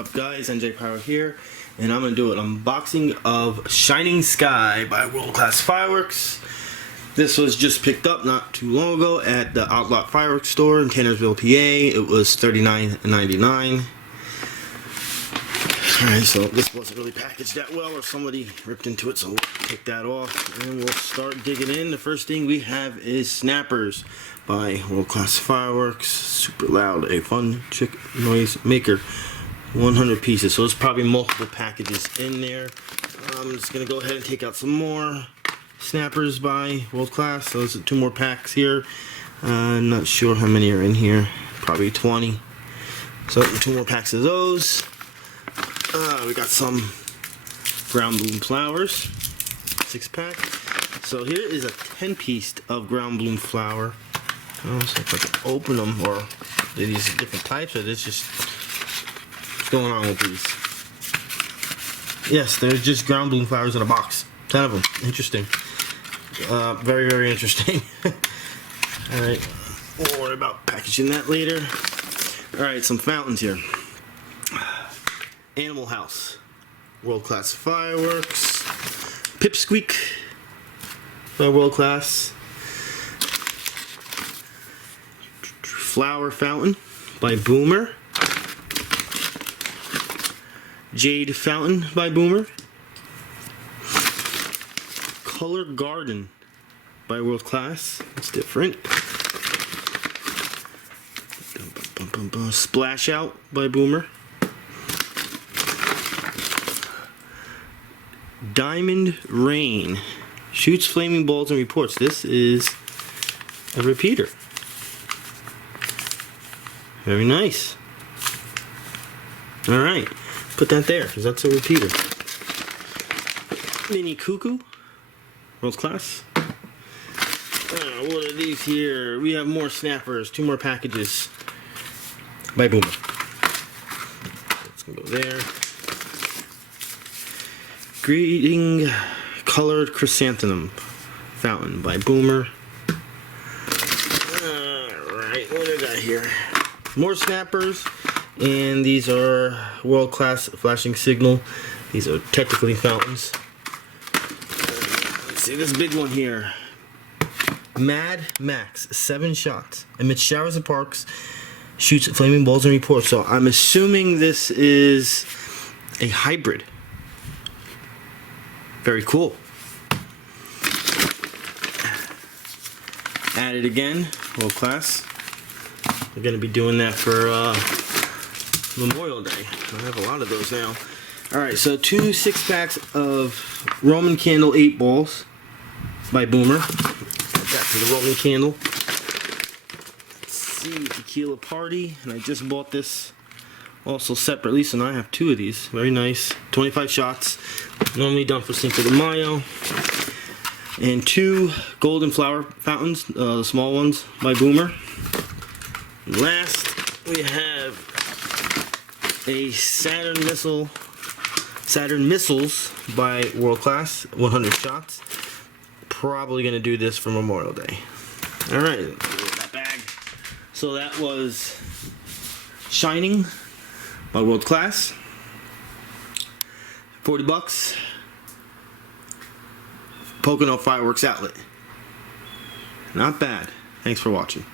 up, guys? NJ Pyro here, and I'm gonna do an unboxing of Shining Sky by World Class Fireworks. This was just picked up not too long ago at the Outlaw Fireworks store in Tannersville, PA. It was $39.99. Alright, so this wasn't really packaged that well, or somebody ripped into it, so we'll take that off and we'll start digging in. The first thing we have is Snappers by World Class Fireworks. Super loud, a fun chick noise maker. 100 pieces, so there's probably multiple packages in there. I'm just going to go ahead and take out some more Snappers by World Class. So there's 2 more packs here. I'm not sure how many are in here. Probably 20. So 2 more packs of those. We got some ground bloom flowers, 6-pack. So here is a 10-piece of ground bloom flower. I don't know if I can open them, or are these different types, or this just what's going on with these? Yes, there's just ground bloom flowers in a box. 10 of them. Interesting. Very, very interesting. All right, we'll worry about packaging that later. All right, some fountains here. Animal House, World Class Fireworks, Pipsqueak by World Class, Flower Fountain by Boomer, Jade Fountain by Boomer, Color Garden by World Class. It's different. Splash Out by Boomer. Diamond Rain shoots flaming balls and reports. This is a repeater. Very nice. Alright, put that there because that's a repeater. Mini Cuckoo, World Class. What are these here? We have more Snappers, 2 more packages by Boomer. Let's go there. Greeting Colored Chrysanthemum Fountain by Boomer. Alright, what do I got here? More Snappers, and these are World Class Flashing Signal. These are technically fountains. Let's see this big one here. Mad Max, 7 shots. Amidst showers and parks, shoots flaming balls and reports. So I'm assuming this is a hybrid. Very cool. At it again, World Class. We're going to be doing that for Memorial Day. I have a lot of those now. Alright, so 2 6-packs of Roman Candle 8 balls by Boomer. Add that to the Roman Candle. Let's see, Tequila Party. And I just bought this also separately, so now I have 2 of these. Very nice. 25 shots. Normally done for Cinco de Mayo. And 2 golden flower fountains, the small ones by Boomer. And last, we have a Saturn Missiles by World Class, 100 shots. Probably gonna do this for Memorial Day. All right, that bag. So that was Shining by World Class. 40 bucks. Pocono Fireworks Outlet. Not bad. Thanks for watching.